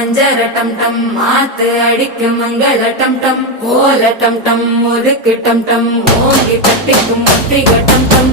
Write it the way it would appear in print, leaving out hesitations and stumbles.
மஞ்சர டம் டம் மாத்து அடிக்கும் மங்கள டம் டம் ஓல டம் டம் ஒதுக்கு டம் டம் ஓங்கி தட்டிக்கும் முத்திக டம் டம்